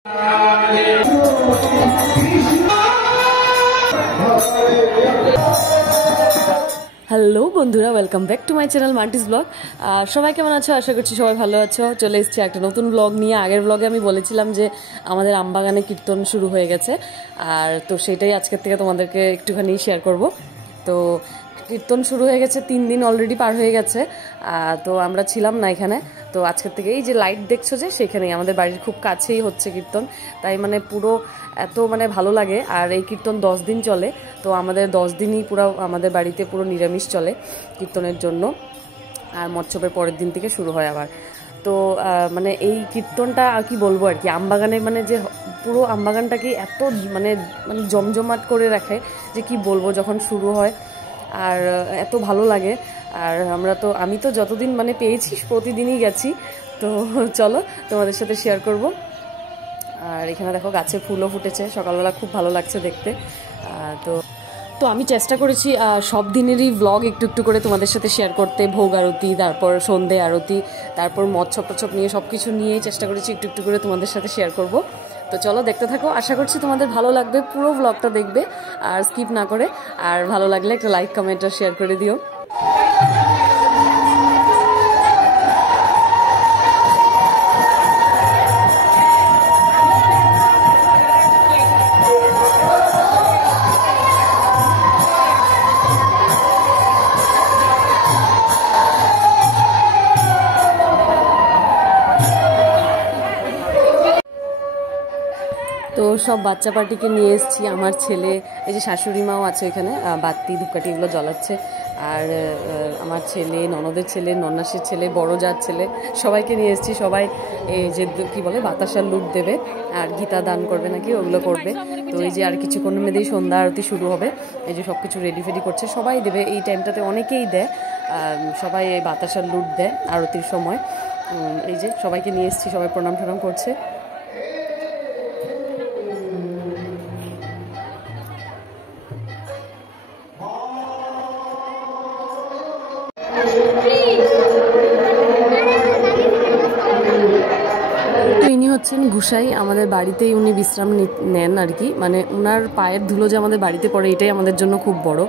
Hello বন্ধুরা, welcome back to my channel Mantis blog. সবাই কেমন আছো? আশা করছি সবাই ভালো আছো। চলে এসেছি একটা নতুন ব্লগ নিয়ে। আগের ব্লগে আমি বলেছিলাম যে আমাদের আমবাগানে কীর্তন শুরু হয়ে গেছে, আর তো সেটাই আজকের থেকে তোমাদেরকে একটুখানি শেয়ার করব। তো কীর্তন শুরু হয়ে গেছে, 3 দিন অলরেডি পার হয়ে গেছে। তো আমরা ছিলাম না এখানে। তো আজকের থেকে এই যে লাইট দেখছো যে সেখানেই আমাদের বাড়ির খুব কাছেই হচ্ছে কীর্তন, তাই মানে পুরো এত মানে ভালো লাগে। আর এই কীর্তন 10 দিন চলে, তো আমাদের 10 দিনই পুরো আমাদের বাড়িতে পুরো নিরামিষ চলে কীর্তনের জন্য। আর মৎসবের পরের দিন থেকে শুরু হয় আবার। তো মানে এই কীর্তনটা আর কি বলবো আর কি, আমবাগানে মানে যে পুরো আমবাগানটাকে এত মানে মানে জমজমাট করে রাখে যে কি বলবো যখন শুরু হয়, আর এত ভালো লাগে। আর আমি তো যতদিন মানে পেয়েছি প্রতিদিনই গেছি। তো চলো তোমাদের সাথে শেয়ার করব। আর এখানে দেখো গাছে ফুলও ফুটেছে, সকালবেলা খুব ভালো লাগছে দেখতে। তো তো আমি চেষ্টা করেছি সব দিনেরই ব্লগ একটু একটু করে তোমাদের সাথে শেয়ার করতে। ভোগ আরতি, তারপর সন্ধে আরতি, তারপর মৎসব টৎসব নিয়ে সব কিছু নিয়েই চেষ্টা করেছি একটু একটু করে তোমাদের সাথে শেয়ার করব। তো চলো দেখতে থাকো, আশা করছি তোমাদের ভালো লাগবে। পুরো ব্লগটা দেখবে আর স্কিপ না করে। আর ভালো লাগলে একটা লাইক কমেন্ট আর শেয়ার করে দিও। তো সব বাচ্চা পার্টিকে নিয়ে এসেছি, আমার ছেলে, এই যে শাশুড়ি মাও আছে এখানে, বাতি ধূপকাঠি এগুলো জ্বালাচ্ছে। আর আমার ছেলে, ননদের ছেলে, নন্নাসের ছেলে, বড় যার ছেলে, সবাইকে নিয়ে এসেছি। সবাই এই যে কী বলে বাতাসার লুট দেবে আর গীতা দান করবে নাকি, ওগুলো করবে। তো এই যে আর কিছুক্ষণের মধ্যেই সন্ধ্যা আরতি শুরু হবে। এই যে সব কিছু রেডি ফেডি করছে, সবাই দেবে এই টাইমটাতে, অনেকেই দেয়। সবাই এই বাতাসার লুট দেয় আরতির সময়। এই যে সবাইকে নিয়ে এসেছি, সবাই প্রণাম টনাম করছে। তো ইনি হচ্ছেন গুসাই, আমাদের বাড়িতেই উনি বিশ্রাম নেন আর কি। মানে ওনার পায়ের ধুলো যে আমাদের বাড়িতে পড়ে, এটাই আমাদের জন্য খুব বড়।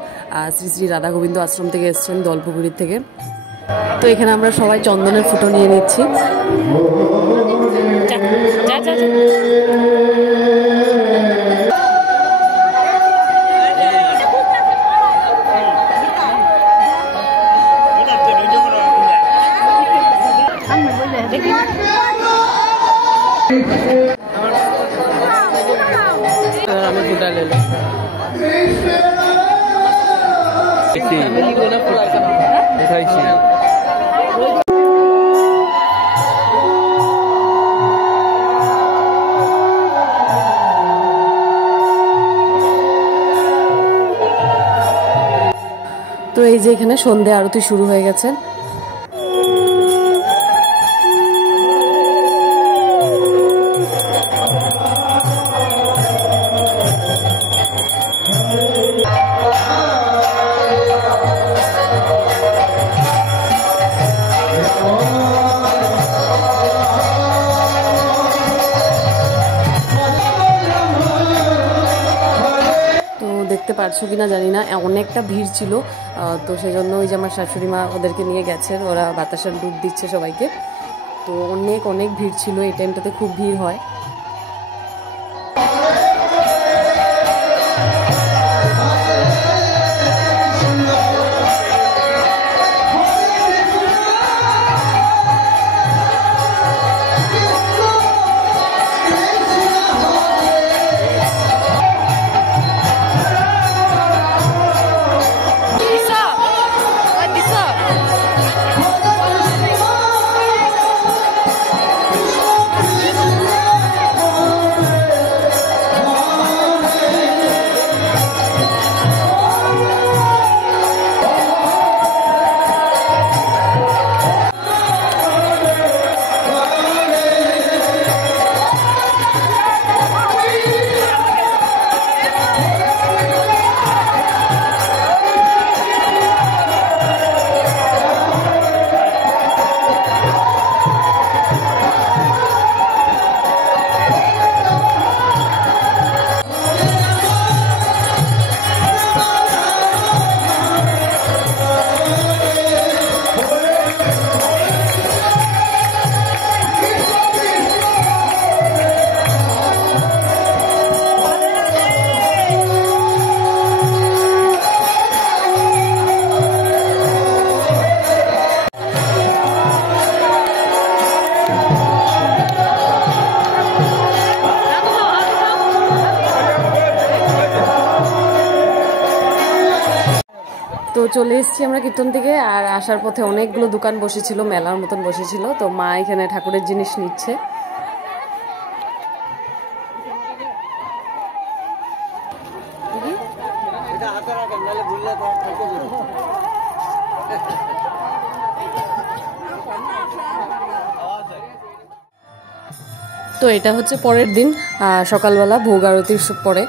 শ্রী শ্রী রাধা গোবিন্দ আশ্রম থেকে এসছেন, দলপুকুরির থেকে। তো এখানে আমরা সবাই চন্দনের ফুটো নিয়ে নিচ্ছি। আমি ফুটা ले लो। তো এই যে এখানে সন্ধে আরতি শুরু হয়ে গেছে। দেখতে পারছো কিনা জানি না, অনেকটা ভিড় ছিল। তো সেই জন্য ওই যে আমার শাশুড়ি মা ওদেরকে নিয়ে গেছেন, ওরা বাতাসার দুধ দিচ্ছে সবাইকে। তো অনেক অনেক ভিড় ছিল, এই টাইমটাতে খুব ভিড় হয়। চলে এসেছি আমরা কীর্তন থেকে, আর আসার পথে অনেকগুলো দোকান বসেছিল, মেলার মতন বসেছিল। তো মা এখানে ঠাকুরের জিনিস নিচ্ছে। তো এটা হচ্ছে পরের দিন সকালবেলা ভোগ আরতির পরে।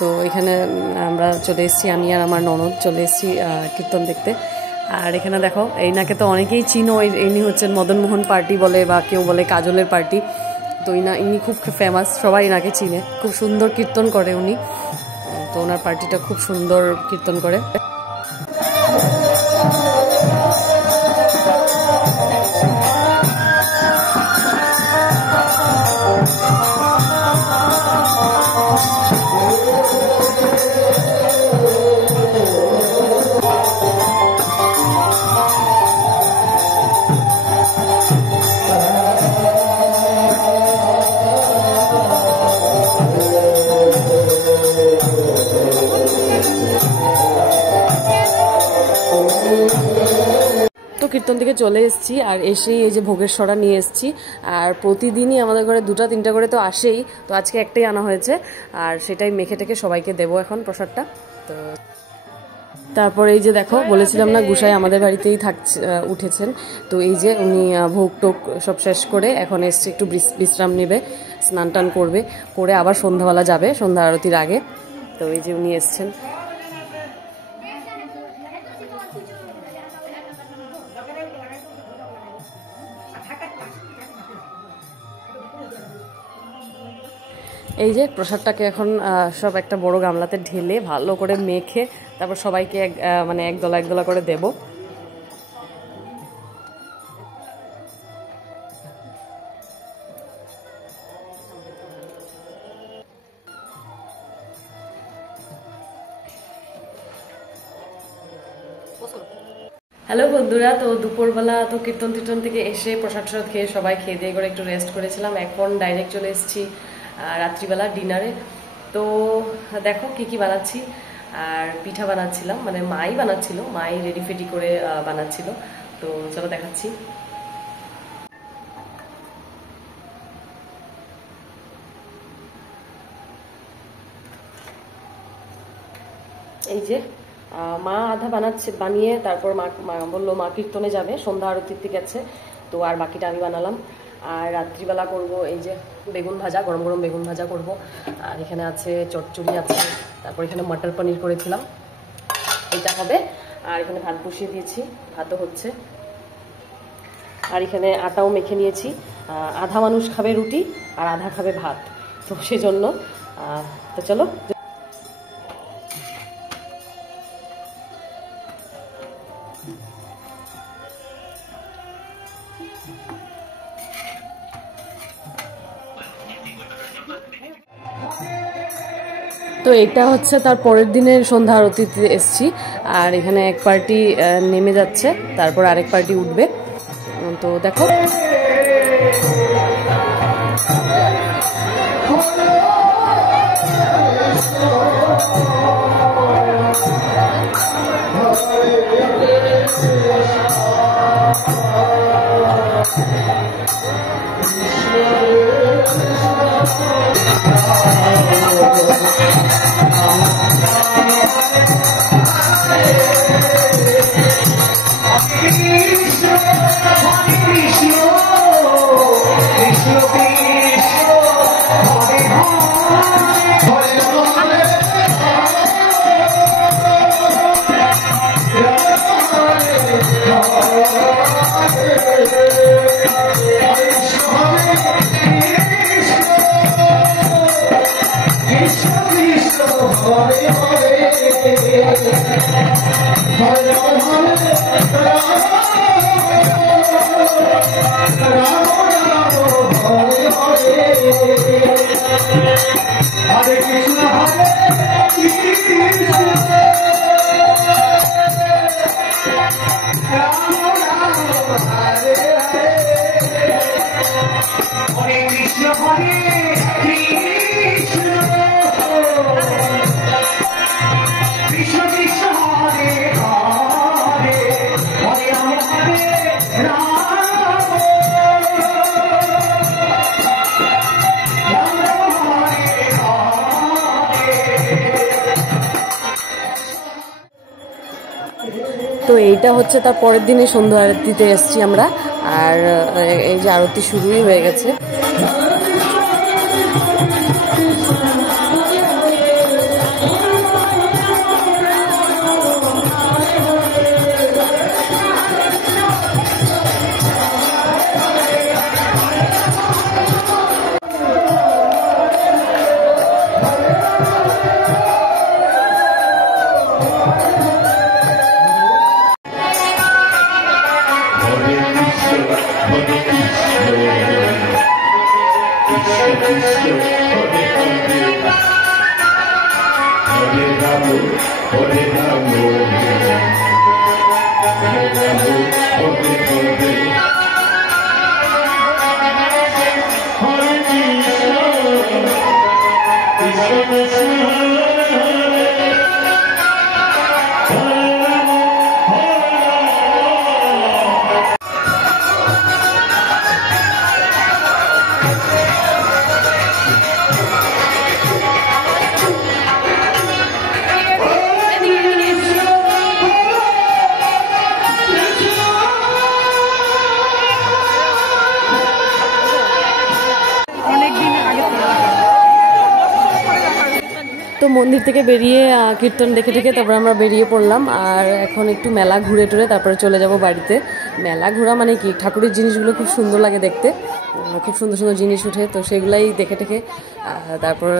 তো এখানে আমরা চলে এসেছি, আমি আর আমার ননদ চলে এসেছি কীর্তন দেখতে। আর এখানে দেখো, এইনাকে তো অনেকেই চিনো, ইনি হচ্ছেন মদন মোহন পার্টি বলে, বা কেউ বলে কাজলের পার্টি। তো ইনি খুব ফেমাস, সবাই এনাকে চিনে, খুব সুন্দর কীর্তন করে উনি। তো ওনার পার্টিটা খুব সুন্দর কীর্তন করে। কীর্তন থেকে চলে এসেছি, আর এসেই এই যে ভোগের সরা নিয়ে এসেছি। আর প্রতিদিনই আমাদের ঘরে 2-3টা করে তো আসেই, তো আজকে একটাই আনা হয়েছে, আর সেটাই মেখে টেকে সবাইকে দেবো এখন প্রসাদটা। তো তারপরে এই যে দেখো, বলেছিলাম না গুসাই আমাদের বাড়িতেই উঠেছেন। তো এই যে উনি ভোগ টোক সব শেষ করে এখন এসছে, একটু বিশ্রাম নেবে, স্নান টান করবে, করে আবার সন্ধ্যাবেলা যাবে, সন্ধ্যা আরতির আগে। তো এই যে উনি এসছেন। এই যে প্রসাদটাকে এখন সব একটা বড় গামলাতে ঢেলে ভালো করে মেখে তারপর সবাইকে এক দলা করে দেব। হ্যালো বন্ধুরা, তো দুপুরবেলা তো কীর্তন থেকে এসে প্রসাদ খেয়ে সবাই খেয়ে দিয়ে করে একটু রেস্ট করেছিলাম। এখন ডাইরেক্ট চলে এসেছি রাত্রিবেলা ডিনারে। তো দেখো কি বানাচ্ছি, আর পিঠা বানাচ্ছিলাম, মানে মাই বানাচ্ছিল, মাই রেডি ফেডি করে বানাচ্ছিল। তো চলো দেখাচ্ছি। এই যে মা আধা বানিয়ে তারপর মা বললো মা কীর্তনে যাবে, সন্ধ্যা আরতিতে গেছে, তো আর বাকিটা আমি বানালাম। আর রাত্রিবেলা করব এই যে বেগুন ভাজা, গরম গরম বেগুন ভাজা করব। আর এখানে আছে চচ্চড়ি আছে, তারপর এখানে মটর পনির করেছিলাম, এটা হবে। আর এখানে ভাত বসিয়ে দিয়েছি, ভাতও হচ্ছে। আর এখানে আটাও মেখে নিয়েছি, আধা মানুষ খাবে রুটি আর আধা খাবে ভাত, তো সেজন্য। তো চলো। তো এটা হচ্ছে তার পরের দিনের সন্ধ্যা আরতিতে এসছি। আর এখানে এক পার্টি নেমে যাচ্ছে, তারপর আরেক পার্টি উঠবে। তো দেখো, Krishna Krishna Hare Hare তো এইটা হচ্ছে তার পরের দিনে সন্ধ্যা আরতিতে এসছি আমরা, আর এই যে আরতি শুরুই হয়ে গেছে। তো মন্দির থেকে বেরিয়ে কীর্তন দেখে দেখে তারপর আমরা বেরিয়ে পড়লাম, আর এখন একটু মেলা ঘুরে টুরে তারপরে চলে যাব বাড়িতে। মেলা ঘোরা মানে কি, ঠাকুরের জিনিসগুলো খুব সুন্দর লাগে দেখতে, খুব সুন্দর সুন্দর জিনিস উঠে, তো সেগুলাই দেখে দেখে তারপর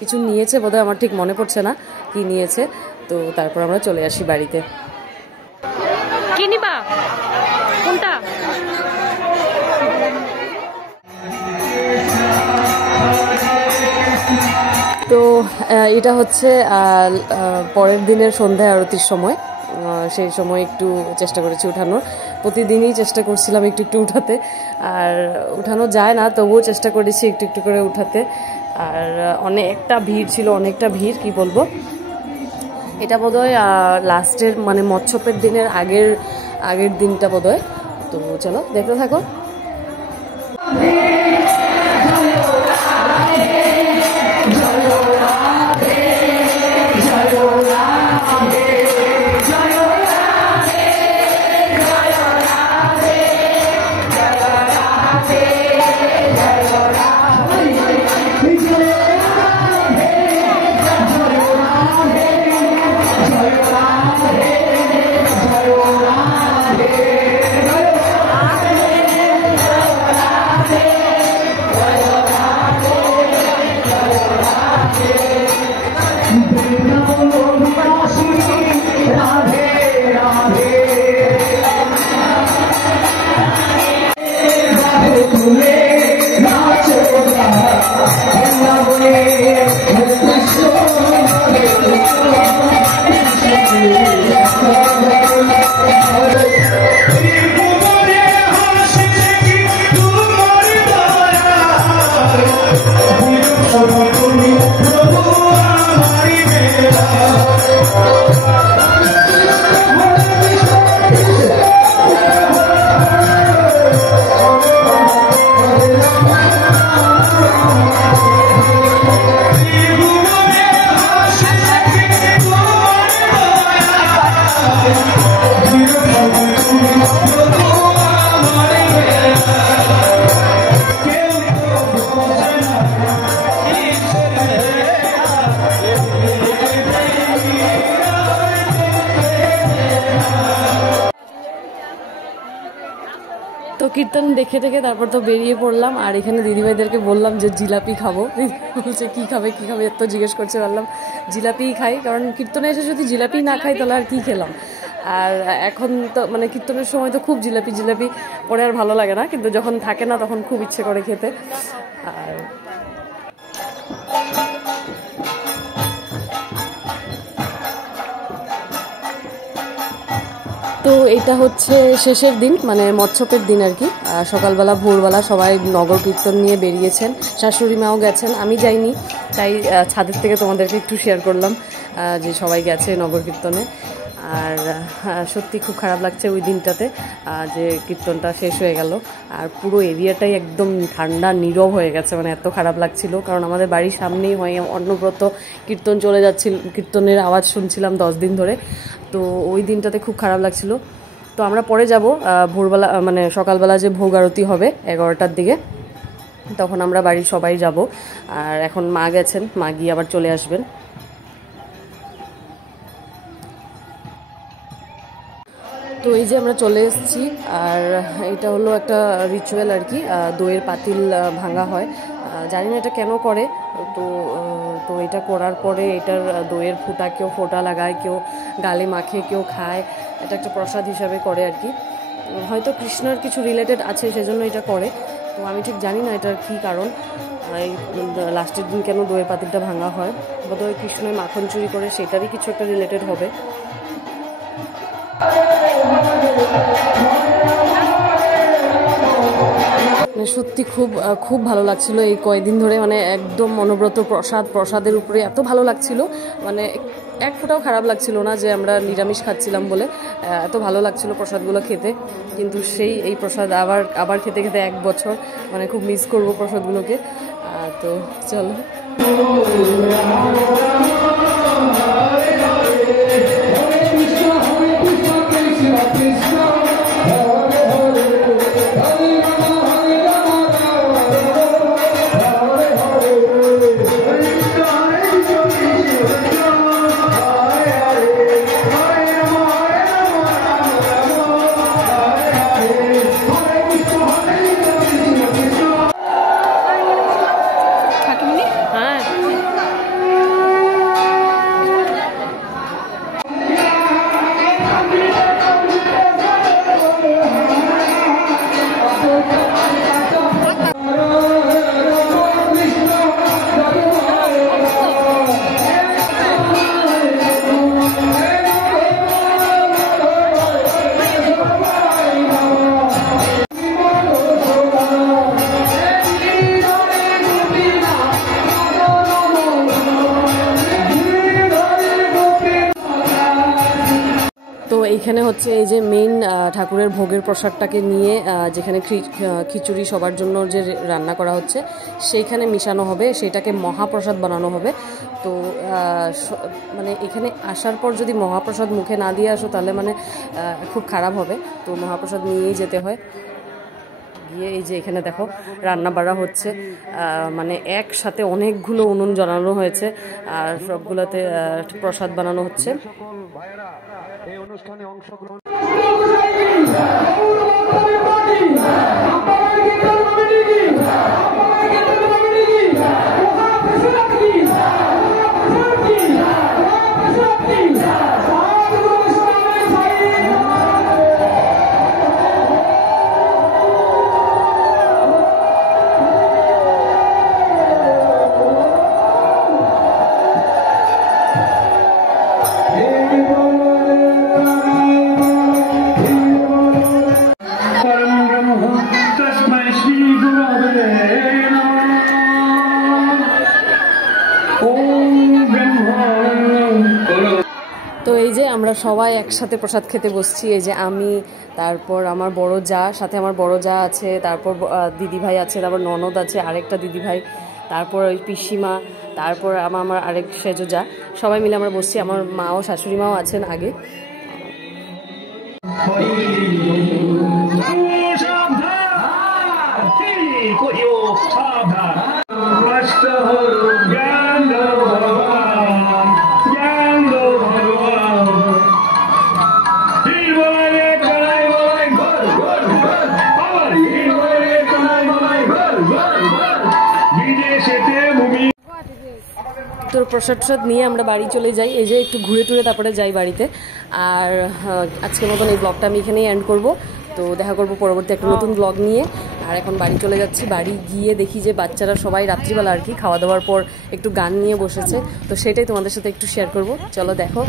কিছু নিয়েছে বোধহয়, আমার ঠিক মনে পড়ছে না কি নিয়েছে। তো তারপর আমরা চলে আসি বাড়িতে। কি নিবা কোনটা? তো এটা হচ্ছে পরের দিনের সন্ধ্যায় আরতির সময়, সেই সময় একটু চেষ্টা করেছি উঠানোর। প্রতিদিনই চেষ্টা করছিলাম একটু একটু উঠাতে, আর উঠানো যায় না তবুও চেষ্টা করেছি একটু একটু করে উঠাতে। আর অনেকটা ভিড় ছিল, অনেকটা ভিড়, কি বলবো। এটা বোধহয় লাস্টের মানে মৎস্যপের দিনের আগের দিনটা বোধহয়। তো চলো দেখতে থাকো। তো কীর্তন দেখে দেখে তারপর তো বেরিয়ে পড়লাম, আর এখানে দিদিভাইদেরকে বললাম যে জিলাপি খাবো। বলছে কী খাবে কী খাবে, এত জিজ্ঞেস করছে। বললাম জিলাপিই খাই, কারণ কীর্তনে এসে যদি জিলাপি না খাই তাহলে আর কী খেলাম। আর এখন তো মানে কীর্তনের সময় তো খুব জিলাপি পরে আর ভালো লাগে না, কিন্তু যখন থাকে না তখন খুব ইচ্ছে করে খেতে। আর তো এটা হচ্ছে শেষের দিন, মানে মৎস্যপের দিন আর কি। সকালবেলা ভোরবেলা সবাই নগর কীর্তন নিয়ে বেরিয়েছেন, শাশুড়ি মাও গেছেন, আমি যাইনি, তাই ছাদের থেকে তোমাদেরকে একটু শেয়ার করলাম যে সবাই গেছে নগর কীর্তনে। আর সত্যি খুব খারাপ লাগছে ওই দিনটাতে যে কীর্তনটা শেষ হয়ে গেল, আর পুরো এরিয়াটাই একদম ঠান্ডা নীরব হয়ে গেছে, মানে এত খারাপ লাগছিল। কারণ আমাদের বাড়ির সামনেই হয় অন্নব্রত, কীর্তন চলে যাচ্ছিল, কীর্তনের আওয়াজ শুনছিলাম 10 দিন ধরে। তো ওই দিনটাতে খুব খারাপ লাগছিল। তো আমরা পরে যাব ভোরবেলা, মানে সকালবেলা যে ভোগ আরতি হবে 11টার দিকে, তখন আমরা বাড়ির সবাই যাব। আর এখন মা গেছেন, মা গিয়ে আবার চলে আসবেন। তো এই যে আমরা চলে এসেছি, আর এটা হলো একটা রিচুয়াল আর কি, দইয়ের পাতিল ভাঙা হয়। জানি না এটা কেন করে, তো তো এটা করার পরে এটার দইয়ের ফুটা কেউ ফোঁটা লাগায়, কেউ গালে মাখে, কেউ খায়। এটা একটা প্রসাদ হিসাবে করে আর কি। হয়তো কৃষ্ণর কিছু রিলেটেড আছে সেজন্য এটা করে, তো আমি ঠিক জানি না এটার কী কারণ। এই লাস্টের দিন কেন দইয়ের পাতিলটা ভাঙা হয়, বোধহয় কৃষ্ণের মাখন চুরি করে সেটারই কিছু একটা রিলেটেড হবে। সত্যি খুব খুব ভালো লাগছিল এই কয়েকদিন ধরে, মানে একদম মনোব্রত প্রসাদের উপরে এত ভালো লাগছিল, মানে এক ফোঁটাও খারাপ লাগছিল না যে আমরা নিরামিষ খাচ্ছিলাম বলে। এত ভালো লাগছিল প্রসাদগুলো খেতে। কিন্তু এই প্রসাদ আবার খেতে খেতে 1 বছর, মানে খুব মিস করবো প্রসাদগুলোকে। তো চলো। তো এইখানে হচ্ছে এই যে মেইন ঠাকুরের ভোগের প্রসাদটাকে নিয়ে যেখানে খিচুড়ি সবার জন্য যে রান্না করা হচ্ছে সেইখানে মিশানো হবে, সেটাকে মহাপ্রসাদ বানানো হবে। তো মানে এখানে আসার পর যদি মহাপ্রসাদ মুখে না দিয়ে আসো তাহলে মানে খুব খারাপ হবে। তো মহাপ্রসাদ নিয়েই যেতে হয়। গিয়ে এই যে এখানে দেখো রান্না বাড়া হচ্ছে, মানে একসাথে অনেকগুলো উনুন জ্বালানো হয়েছে আর সবগুলোতে প্রসাদ বানানো হচ্ছে। এই অনুষ্ঠানে অংশগ্রহণ তো এই যে আমরা সবাই একসাথে প্রসাদ খেতে বসছি। এই যে আমি, তারপর আমার বড় যা, সাথে আমার বড় যা আছে, তারপর দিদিভাই আছে, তারপর ননদ আছে, আরেকটা দিদিভাই, তারপর ওই পিসিমা, তারপর আমার আরেক সেজো যা, সবাই মিলে আমরা বসছি। আমার মাও শাশুড়ি মাও আছেন আগে। তো প্রসাদ নিয়ে আমরা বাড়ি চলে যাই। এই যে একটু ঘুরে টুরে তারপরে যাই বাড়িতে। আর আজকের মতন এই ব্লগটা আমি এখানেই এন্ড করব। তো দেখা করব পরবর্তী একটা নতুন ব্লগ নিয়ে। আর এখন বাড়ি চলে যাচ্ছি। বাড়ি গিয়ে দেখি যে বাচ্চারা সবাই রাত্রিবেলা আর কি খাওয়া দাওয়ার পর একটু গান নিয়ে বসেছে, তো সেটাই তোমাদের সাথে একটু শেয়ার করব। চলো দেখো।